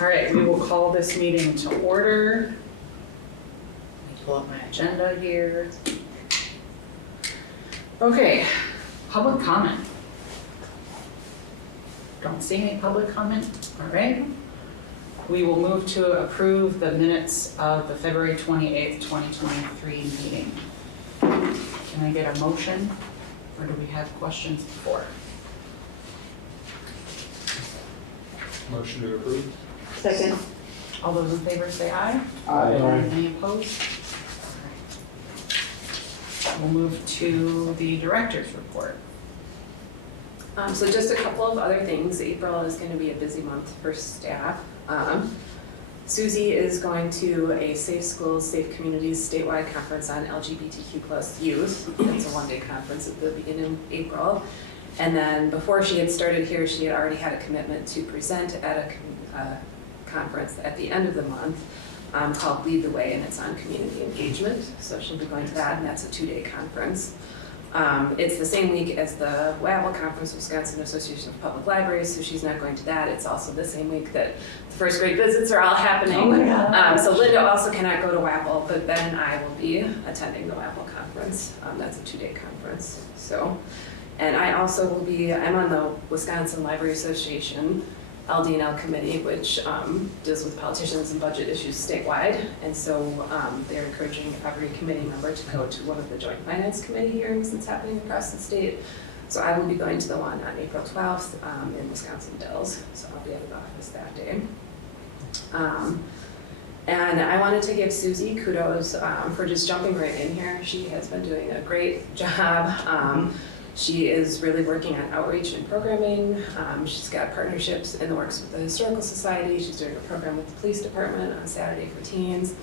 All right, we will call this meeting to order. Let me pull up my agenda here. Okay, public comment. Don't see any public comment, all right. We will move to approve the minutes of the February 28th, 2023 meeting. Can I get a motion, or do we have questions before? Motion to approve. Second. All those in favor say aye. Aye. Any opposed? All right. We'll move to the director's report. So just a couple of other things. April is going to be a busy month for staff. Susie is going to a Safe Schools, Safe Communities statewide conference on LGBTQ plus youth. It's a one-day conference at the beginning of April. And then before she had started here, she had already had a commitment to present at a conference at the end of the month called Lead the Way, and it's on community engagement. So she'll be going to that, and that's a 2-day conference. It's the same week as the WABL conference, Wisconsin Association of Public Libraries, so she's not going to that. It's also the same week that the first grade visits are all happening. Oh, so Linda also cannot go to WABL, but Ben and I will be attending the WABL conference. That's a 2-day conference. So, and I also will be, I'm on the Wisconsin Library Association LD&L committee, which deals with politicians and budget issues statewide. And so they're encouraging every committee member to go to one of the Joint Finance Committee hearings that's happening across the state. So I will be going to the one on April 12th in Wisconsin Dells. So I'll be out of the office that day. And I wanted to give Susie kudos for just jumping right in here. She has been doing a great job. She is really working on outreach and programming. She's got partnerships in the works with the Historical Society. She's doing a program with the police department on Saturday for teens.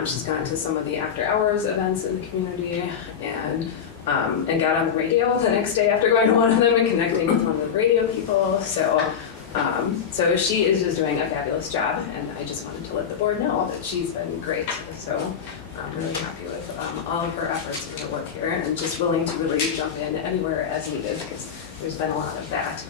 She's gone to some of the after hours events in the community and got on the radio the next day after going to one of them and connecting with one of the radio people. So she is just doing a fabulous job, and I just wanted to let the board know that she's been great. So I'm really happy with all of her efforts and her work here, and just willing to really jump in anywhere as needed, because there's been a lot of that.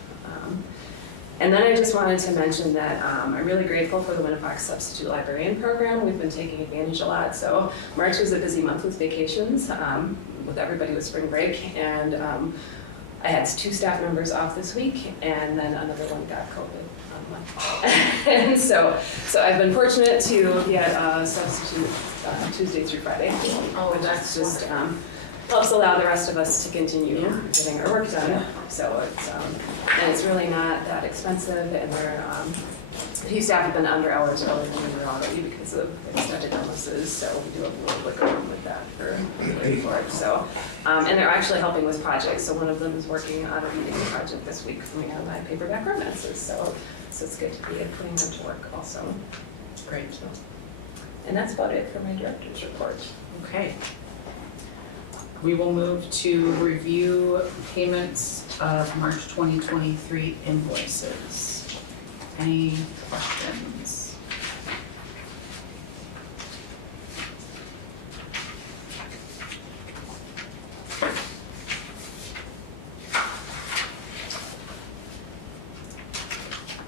And then I just wanted to mention that I'm really grateful for the Winnifox Substitute Librarian Program. We've been taking advantage a lot. So March was a busy month with vacations, with everybody with spring break, and I had 2 staff members off this week, and then another one got COVID on Monday. And so I've been fortunate to get a substitute Tuesday through Friday. Oh, that's just helps allow the rest of us to continue getting our work done. So it's really not that expensive, and we're a few staff have been under hours earlier than we were already because of extended illnesses, so we do have a little wiggle room with that for it. So, and they're actually helping with projects. So one of them is working on a reading project this week for me on my paperback romances. So it's good to be putting them to work also. Great. And that's about it for my director's report. Okay. We will move to review payments of March 2023 invoices. Any questions?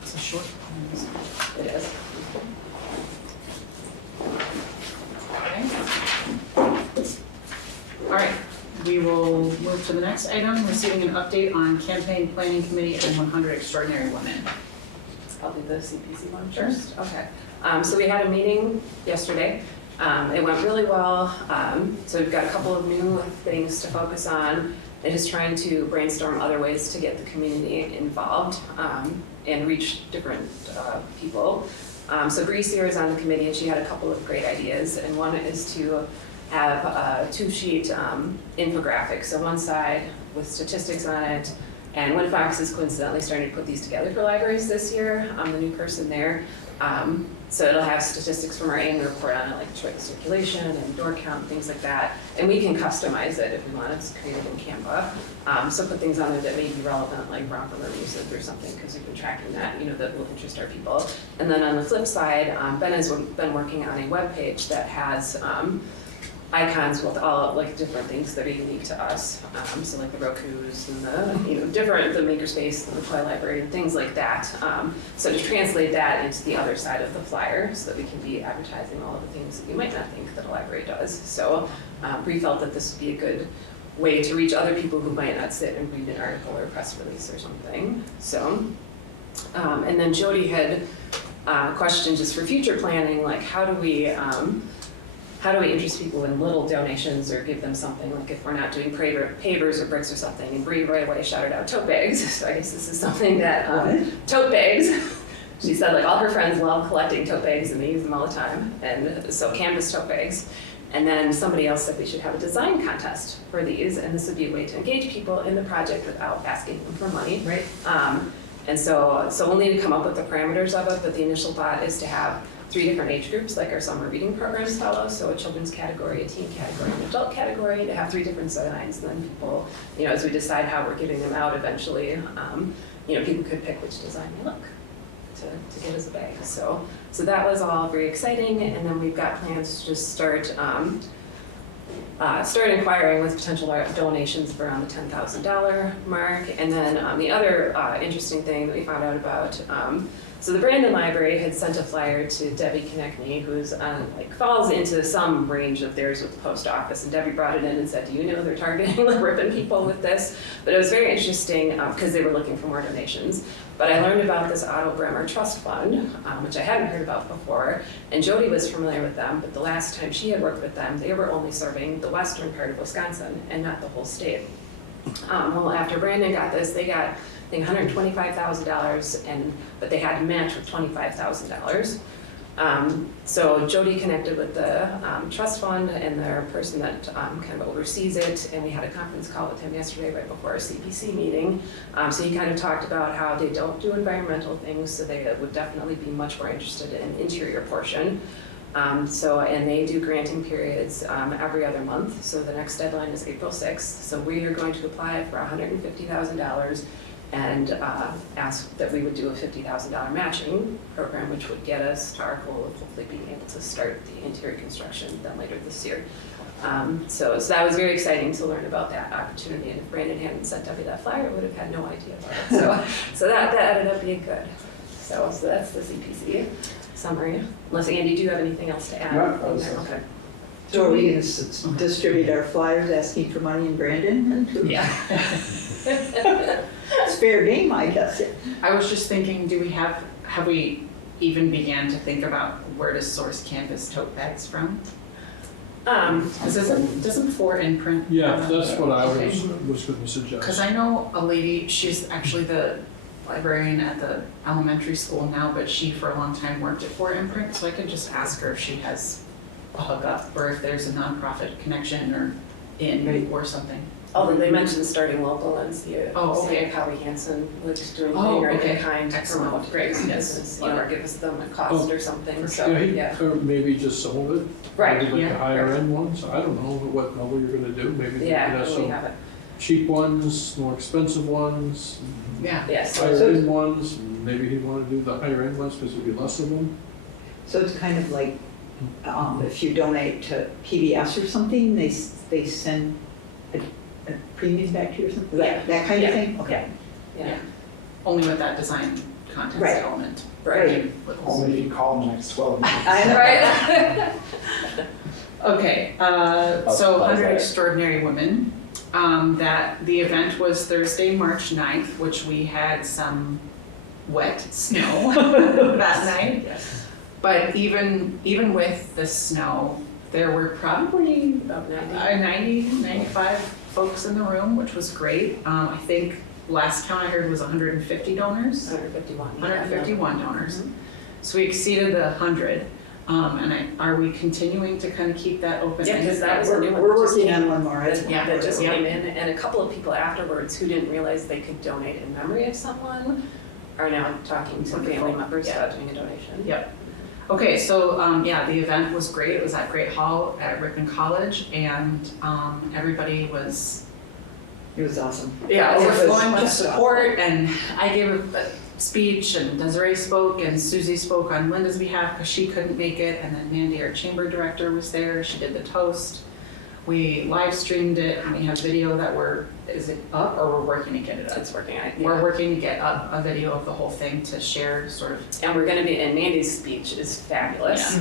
It's a short one, isn't it? It is. Okay. All right, we will move to the next item, receiving an update on campaign planning committee and 100 extraordinary women. I'll do the CPC one Sure. first. Okay. So we had a meeting yesterday. It went really well. So we've got a couple of new things to focus on, and just trying to brainstorm other ways to get the community involved and reach different people. So Bree Sear is on the committee, and she had a couple of great ideas. And one is to have a 2-sheet infographic. So one side with statistics on it. And Winnifox is coincidentally starting to put these together for libraries this year. I'm the new person there. So it'll have statistics from our annual report on it, like choice circulation and door count, things like that. And we can customize it if we want. It's created in Canva. So put things on there that may be relevant, like romper room usage or something, because we've been tracking that, that will interest our people. And then on the flip side, Ben has been working on a web page that has icons with all like different things that are unique to us. So like the Rokus and the the makerspace and the toy library and things like that. So to translate that into the other side of the flyer, so that we can be advertising all of the things that you might not think that a library does. So we felt that this would be a good way to reach other people who might not sit and read an article or a press release or something. So, and then Jody had questioned just for future planning, like how do we interest people in little donations or give them something, like if we're not doing pavers or bricks or something, and Bree right away shouted out tote bags. So I guess this is something that, tote bags. She said like all her friends love collecting tote bags and they use them all the time. And so canvas tote bags. And then somebody else said we should have a design contest for these, and this would be a way to engage people in the project without asking them for money. Right. And so we'll need to come up with the parameters of it, but the initial thought is to have 3 different age groups, like our summer reading programs follow, so a children's category, a teen category, and an adult category, to have 3 different designs, and then people, as we decide how we're giving them out eventually, people could pick which design they like to get as a bag. So that was all very exciting, and then we've got plans to just start inquiring with potential donations for around the $10,000 mark. And then the other interesting thing that we found out about, so the Brandon Library had sent a flyer to Debbie Konechny, who's falls into some range of theirs with the post office, and Debbie brought it in and said, do you know they're targeting the Ripon people with this? But it was very interesting because they were looking for more donations. But I learned about this Otto Bremer Trust Fund, which I hadn't heard about before, and Jody was familiar with them, but the last time she had worked with them, they were only serving the western part of Wisconsin and not the whole state. Well, after Brandon got this, they got, I think, $125,000, but they had to match with $25,000. So Jody connected with the trust fund and their person that kind of oversees it, and we had a conference call with him yesterday right before our CPC meeting. So he kind of talked about how they don't do environmental things, so they would definitely be much more interested in interior portion. And they do granting periods every other month, so the next deadline is April 6th. So we are going to apply for $150,000 and ask that we would do a $50,000 matching program, which would get us to our goal of hopefully being able to start the interior construction then later this year. So that was very exciting to learn about that opportunity, and if Brandon hadn't sent Debbie that flyer, I would have had no idea about it. So that ended up being good. So that's the CPC summary. Unless, Andy, do you have anything else to add? No, okay. So are we going to distribute our flyers asking for money in Brandon? Yeah. It's fair game, I guess. I was just thinking, have we even began to think about where to source canvas tote bags from? Doesn't 4 Imprint? Yeah, that's what I was Okay. was going to suggest. Because I know a lady, she's actually the librarian at the elementary school now, but she for a long time worked at 4 Imprint, so I could just ask her if she has a hookup or if there's a nonprofit connection or or something. Although they mentioned starting local and see if okay. Howie Hansen would just do anything or okay. anything kind to Excellent. promote great business, or give us them a cost or something. So Or maybe just some of it. Right, Maybe like yeah, the higher end ones. I don't know what level you're going to do. Maybe you yeah, could have we some have it. cheap ones, more expensive ones, Yeah. Yes. higher end ones. Maybe he'd want to do the higher end ones because there'd be less of them. So it's kind of like if you donate to PBS or something, they send a premium back to you or something? That kind of thing? Okay. Yeah. Only with that design contest Right. element. Right. Only if you call in the next 12 months. I know. Right. Okay, so How's 100 that? Extraordinary Women. That the event was Thursday, March 9th, which we had some wet snow that night. Yes. But even with the snow, there were probably About 90. 95 folks in the room, which was great. I think last count I heard was 150 donors. 151. 151 donors. Mhm. So we exceeded the 100. Are we continuing to kind of keep that open? Yeah, because that was a new one. We're that just working came- on one more. That just Yeah. came in, and a couple of people afterwards who didn't realize they could donate in memory of someone are now talking to family Wonderful. members Yeah. about doing a donation. Yep. Okay, so the event was great. It was at Great Hall at Ripon College, and everybody was It was awesome. overflowing with just support. And I gave a speech, and Desiree spoke, and Susie spoke on Linda's behalf because she couldn't make it, and then Mandy, our chamber director, was there. She did the toast. We live streamed it and we have video that is it up or we're working to get it up? It's working on it. We're working to get up a video of the whole thing to share sort of. And we're gonna be, and Mandy's speech is fabulous.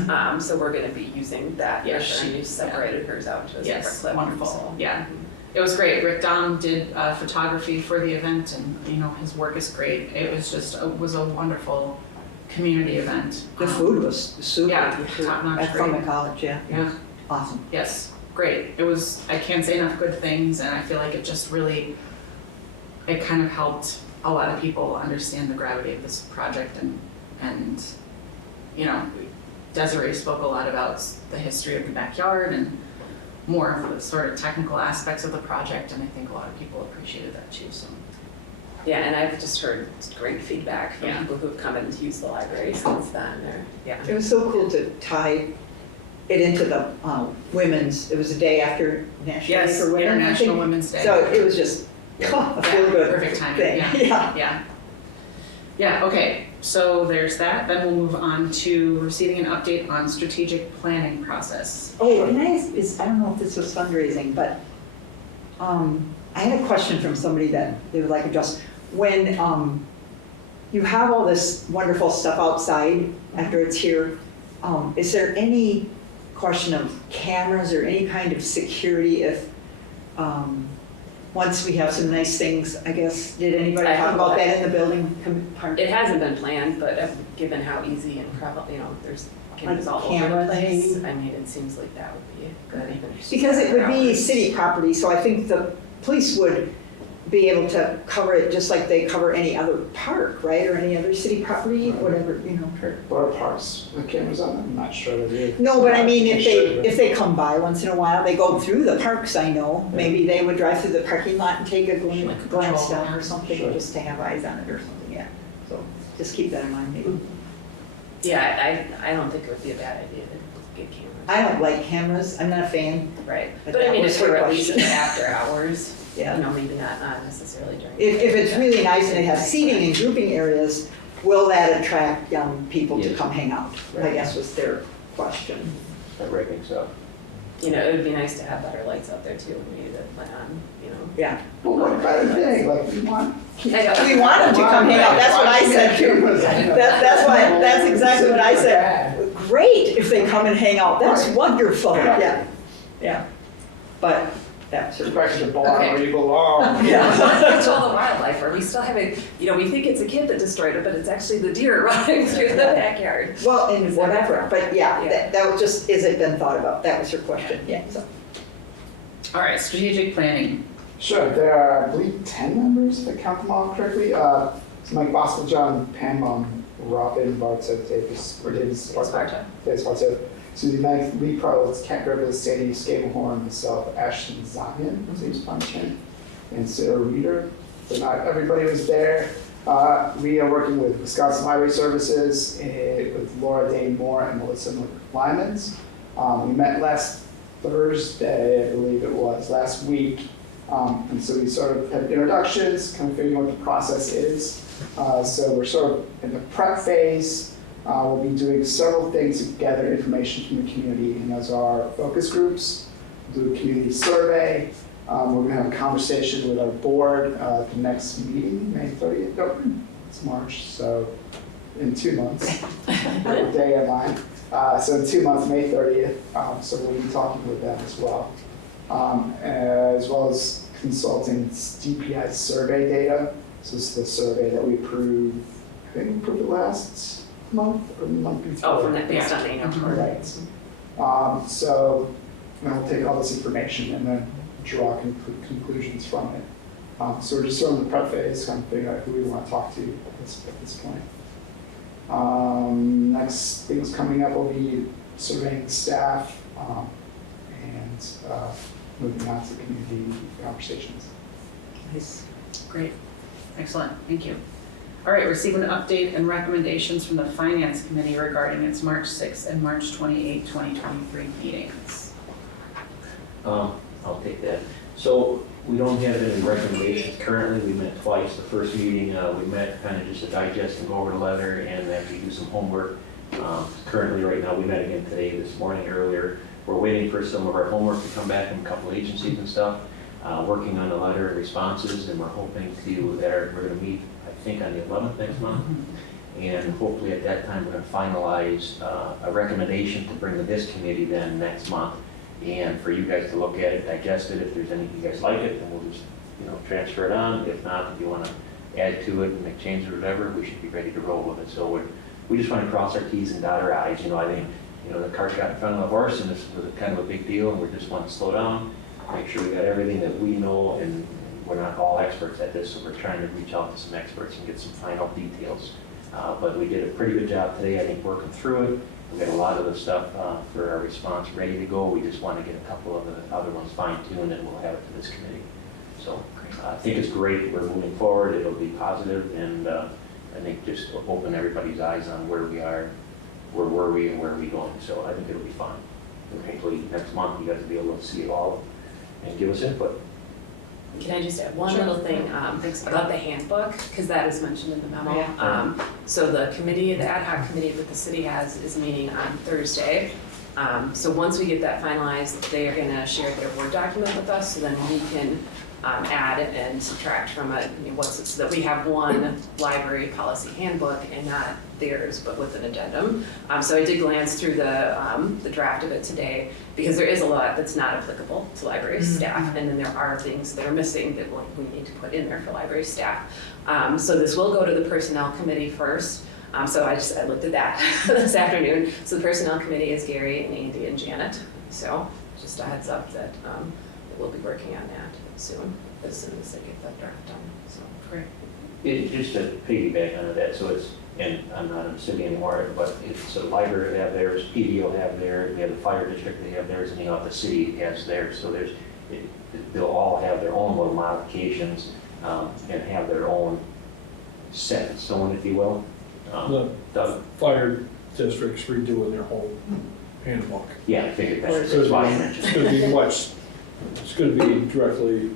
So we're gonna be using that. Yeah, for sure. she- She separated hers out to a separate Yes, clip. wonderful, so. yeah. It was great. Rick Dom did photography for the event and, you know, his work is great. It was just, it was a wonderful community event. The food was super. Yeah, top-notch, From the great. college, yeah. Yeah. Awesome. Yes, great. It was, I can't say enough good things and I feel like it just really, it kind of helped a lot of people understand the gravity of this project and you know, Desiree spoke a lot about the history of the backyard and more of the sort of technical aspects of the project, and I think a lot of people appreciated that too, so. Yeah, and I've just heard great feedback from Yeah. people who've come in to use the library since then. It was so cool to tie it into the women's, it was the day after National Day Yes, for Women, I International think. Women's Day. So it was just a feel good Perfect timing, thing. yeah. Yeah, okay, so there's that, then we'll move on to receiving an update on strategic planning process. Oh, and I don't know if this was fundraising, but I had a question from somebody that they would like to just, when you have all this wonderful stuff outside after it's here, is there any question of cameras or any kind of security if, once we have some nice things, I guess, did anybody I talk think about that- that in the building part? It hasn't been planned, but given how easy and prevalent, you know, there's cameras all over camera the place. thing. I mean, it seems like that would be good even if. Because it would be hours. city property, so I think the police would be able to cover it just like they cover any other park, right? Or any other city property, whatever, you know. What are parks with cameras on them? I'm not sure that it is. No, but I mean, Should, if they come by once in a while, they go through the parks, I know. Maybe they would drive through the parking lot and take a Like a glance patrol. down or something, Sure. just to have eyes on it or something, yeah. So just keep that in mind, maybe. Yeah, I don't think it would be a bad idea to get cameras. I don't like cameras, I'm not a fan, Right, But but I that mean, was if we're her at least question. after hours, you yeah. know, maybe not necessarily during. If it's really nice and they have seating and grouping areas, will that attract young people to Yes. come hang out? I Right. guess was their question. I reckon so. You know, it would be nice to have better lights out there too, when we need to plan on, you know. Yeah. Well, what about the thing, like, we want. I know. We want them to come hang out, that's what I said too. That's exactly what I said. Great if they come and hang out, that's wonderful, yeah, yeah. But that's The her question to belong Okay. where you belong. Yeah. It's all the wildlife, or we still have it, you know, we think it's a kid that destroyed it, but it's actually the deer running through the backyard. Well, and whatever, but yeah, Yeah. that was just, is it been thought about, that was her question, yeah, so. All right, strategic planning. Sure, there are, I believe, 10 members, if I count them all correctly. So Mike Bosco, John Panbom, Robin Bartza, Davis, Sparta. Davis Bartza, Susie Knight, Lee Prowls, Cat Griffiths, Sadie Scablehorn, myself, Ashton Zion, his name's Punchin, and Sarah Reeder. So not everybody was there. We are working with Wisconsin Library Services, with Laura Dane Moore and Melissa Lyman's. We met last Thursday, I believe it was, last week. And so we sort of had introductions, kind of figuring out what the process is. So we're sort of in the prep phase. We'll be doing several things to gather information from the community, and those are focus groups, we'll do a community survey. We're going to have a conversation with our board at the next meeting, May 30th. No, it's March, so in 2 months. Day of mine. So in 2 months, May 30th. So we'll be talking with them as well as consulting DPI survey data. So this is the survey that we approved, I think we approved it last month or the month before. Oh, from that based on the annual report. Right. So then we'll take all this information and then draw conclusions from it. So we're just sort of in the prep phase, kind of figuring out who we want to talk to at this point. Next things coming up will be surveying staff and moving on to community conversations. Nice. Great, excellent, thank you. All right, receiving an update and recommendations from the Finance Committee regarding its March 6th and March 28th, 2023 meetings. I'll take that. So we don't have any recommendations currently. We met twice. The first meeting, we met kind of just to digest and go over the letter and actually do some homework. Currently, right now, we met again today, this morning earlier. we're waiting for some of our homework to come back from a couple agencies and stuff, working on the letter and responses, and we're hoping to, we're gonna meet, I think, on the 11th next month. And hopefully at that time, we're gonna finalize a recommendation to bring to this committee then next month. And for you guys to look at it, digest it, if there's anything you guys like it, then we'll just, transfer it on. If not, if you wanna add to it and make changes or whatever, we should be ready to roll with it. So we just wanna cross our T's and dot our I's. I think, the cart got in front of the horse, and this was kind of a big deal, and we just want to slow down, make sure we got everything that we know, and we're not all experts at this, so we're trying to reach out to some experts and get some final details. But we did a pretty good job today, I think, working through it. We got a lot of the stuff for our response ready to go. We just want to get a couple of the other ones fine-tuned, and we'll have it to this committee. So I think it's great. We're moving forward. It'll be positive, and I think just open everybody's eyes on where we are, where were we, and where are we going. So I think it'll be fun. And hopefully next month you guys will be able to see it all and give us input. Can I just add one Sure. little thing about the handbook, because that is mentioned in the memo. Yeah. So the committee, the ad hoc committee that the city has is meeting on Thursday. So once we get that finalized, they are gonna share their Word document with us, so then we can add and subtract from it, so that we have one library policy handbook and not theirs, but with an addendum. So I did glance through the draft of it today, because there is a lot that's not applicable to library staff, and then there are things that are missing that we need to put in there for library staff. So this will go to the personnel committee first. So I looked at that this afternoon. So the personnel committee is Gary and Andy and Janet. So just a heads up that we'll be working on that soon as they get that draft done. So Great. Just to piggyback on that, so it's, and I'm not in the city anymore, but it's a library will have theirs, PD will have theirs, we have the fire district, they have theirs, and the city has theirs. So they'll all have their own little modifications and have their own set in stone, if you will. The fire district's redoing their whole handbook. Yeah, I figured So that's why I mentioned it's gonna be it's gonna be directly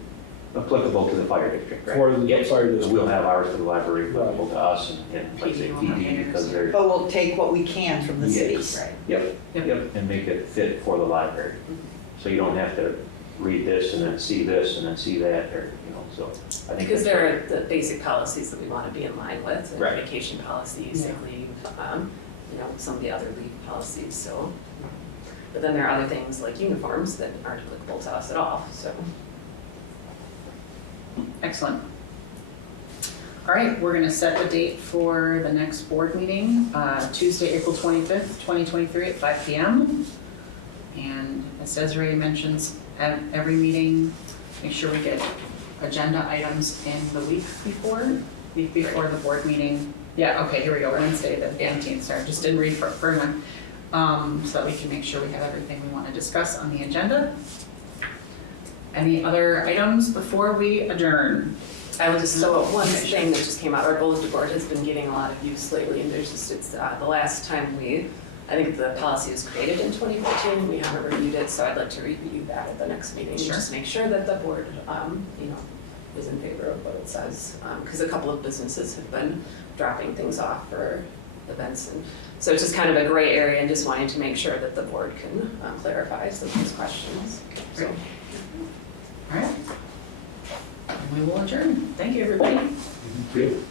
applicable to the fire district, right? for the Yes. fire district. We'll have ours to the library, applicable to us, and let's say PD, because they're, But we'll take what we can from the Yes. cities. right. yep, and make it fit for the library. So you don't have to read this and then see this and then see that, or, so I think. Because that's there right. are the basic policies that we want to be in line with, and Right. vacation policies, sick leave, some of the other leave policies, so. But then there are other things like uniforms that aren't applicable to us at all, so. Excellent. All right, we're gonna set the date for the next board meeting, Tuesday, April 25th, 2023 at 5 p.m. And as Desiree mentions, at every meeting, make sure we get agenda items in the week before the board meeting. Yeah, okay, here we go, Wednesday, the 18th, sorry, just didn't read for so that we can make sure we have everything we want to discuss on the agenda. Any other items before we adjourn? I will just, so one thing that just came out, our bulletin board has been getting a lot of use lately, and it's the last time I think the policy was created in 2014, we haven't reviewed it, so I'd like to review that at the next meeting. Sure. Just make sure that the board, is in favor of what it says, because a couple of businesses have been dropping things off for events, and so it's just kind of a gray area, and just wanting to make sure that the board can clarify some of these questions. So. All right. And we will adjourn. Thank you, everybody. Good.